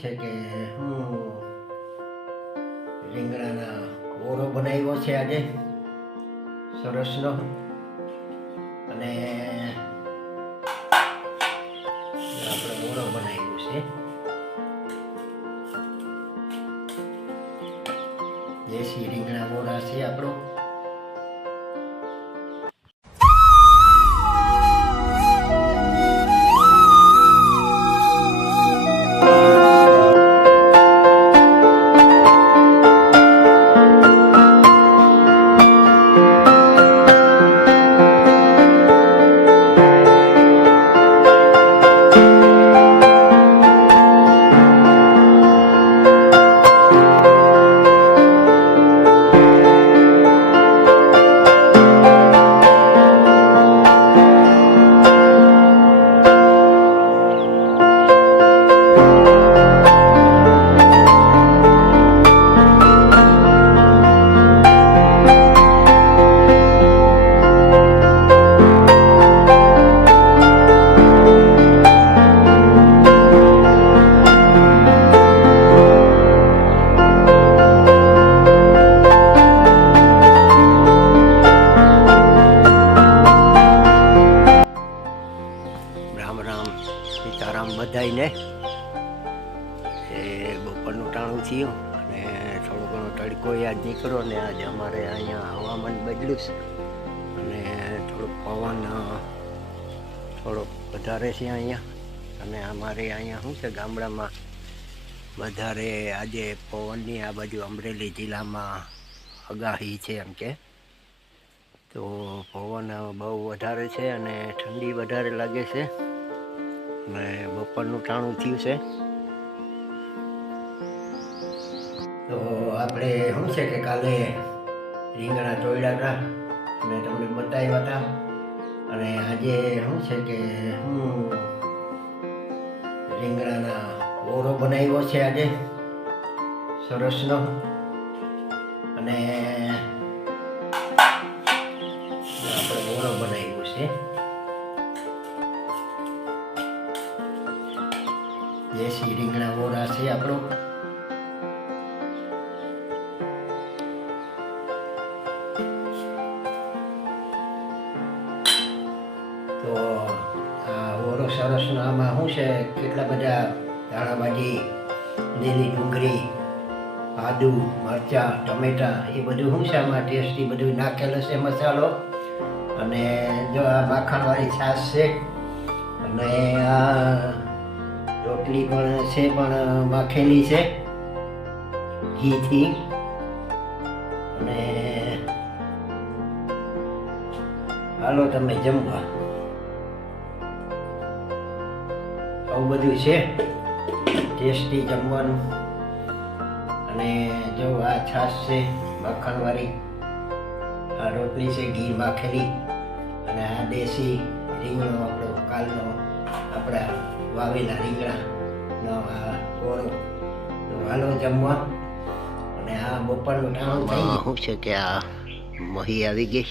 છે કે હું રીંગણાના ઓરો બનાવ્યો છે આજે સરસનો, અને આપણે ઓરો બનાવ્યો છે દેશી રીંગણા ઓરા છે આપણો. રામ રામ સીતારામ બધાઈને. એ બપોરનું ટાણું થયું અને થોડો ઘણો તડકો યાદ નીકળ્યો ને આજે અમારે અહીંયા હવામાન બદલ્યું છે અને થોડુંક પવન થોડોક વધારે છે અહીંયા. અને અમારે અહીંયા શું છે ગામડામાં વધારે આજે પવનની આ બાજુ અમરેલી જિલ્લામાં આગાહી છે એમ કે, તો પવન બહુ વધારે છે અને ઠંડી વધારે લાગે છે અને બપોરનું ટાણું થયું છે. તો આપણે શું છે કે કાલે રીંગણા તોડ્યા હતા અને તમને બતાવ્યા હતા, અને આજે શું છે કે હું રીંગણાના ઓરો બનાવ્યો છે આજે સરસનો, અને આપણે ઓરો બનાવ્યો છે દેશી રીંગણા ઓરા છે આપણો. તો આ ઓરો સરસનો આમાં શું છે કેટલા બધા ધાણાભાજી, લીલી ડુંગળી, આદુ, મરચાં, ટમેટા એ બધું શું છે આમાં ટેસ્ટી બધું નાખેલું છે મસાલો. અને જો આ માખણવાળી છાશ છે અને આ રોટલી પણ છે પણ માખેલી છે ઘીથી. અને હાલો તમે જમવા. આવું બધું છે ટેસ્ટી જમવાનું. અને જો આ છાશ છે માખણવાળી, આ રોટલી છે ઘી માખેલી, અને આ દેશી રીંગણો આપણો કાલનો આપણા વાવેલા રીંગણાનો આ ઓરો. તો હાલો જમવા. અને આ બપોરનું ટાણું થઈ શું છે કે આ મહી આવી ગઈ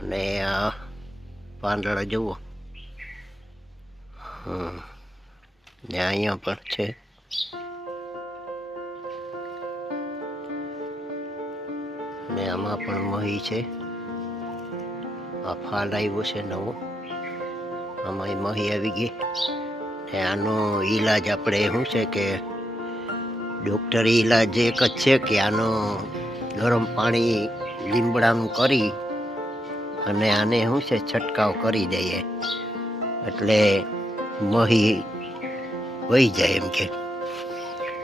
અને આ પાંદડા જુઓ. ને અહીંયા પણ છે. ને આમાં પણ મહી છે. આ ફાલ આવ્યો છે નવો, આમાં મહી આવી ગઈ. ને આનો ઈલાજ આપણે શું છે કે ડૉક્ટરી ઈલાજ એક જ છે કે આનો ગરમ પાણી લીમડાનું કરી અને આને શું છે છંટકાવ કરી દઈએ એટલે મહી વહી જાય એમ કે.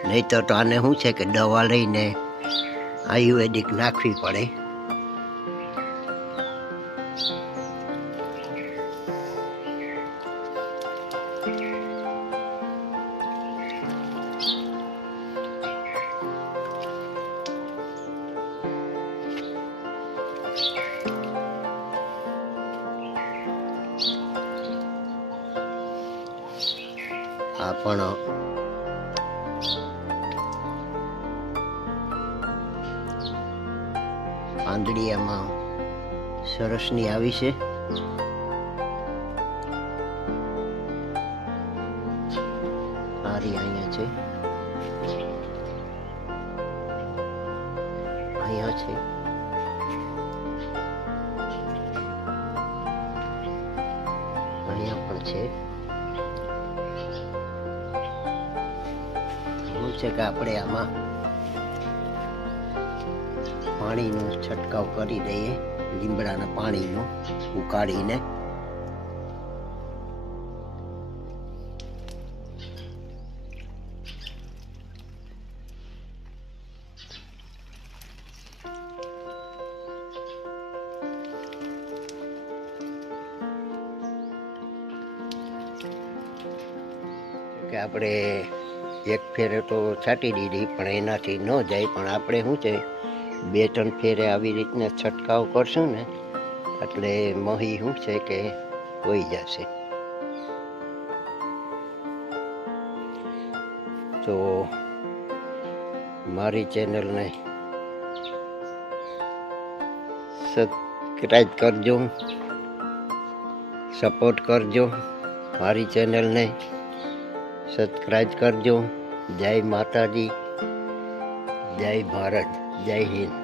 નહીં તો આને શું છે કે દવા લઈને આયુર્વેદિક નાખવી પડે. આ પણ પાંદડી આમાં સરસની આવી છે. સારી અહીંયા છે. છે. અહીંયા પણ છે. શું છે કે આપણે આમાં પાણીનો છંટકાવ કરી દઈએ, લીમડાના પાણીનો ઉકાળીને. કે આપણે એક ફેરે તો છાંટી દીધી પણ એનાથી ન જાય, પણ આપણે શું છે 2-3 ફેરે આવી રીતના છંટકાવ કરશું ને એટલે મહી શું છે કે હોઈ જશે. તો મારી ચેનલને સબસ્ક્રાઈબ કરજો, સપોર્ટ કરજો. મારી ચેનલને સબસ્ક્રાઈબ કરજો. જય માતાજી, જય ભારત, જય હિન્દ.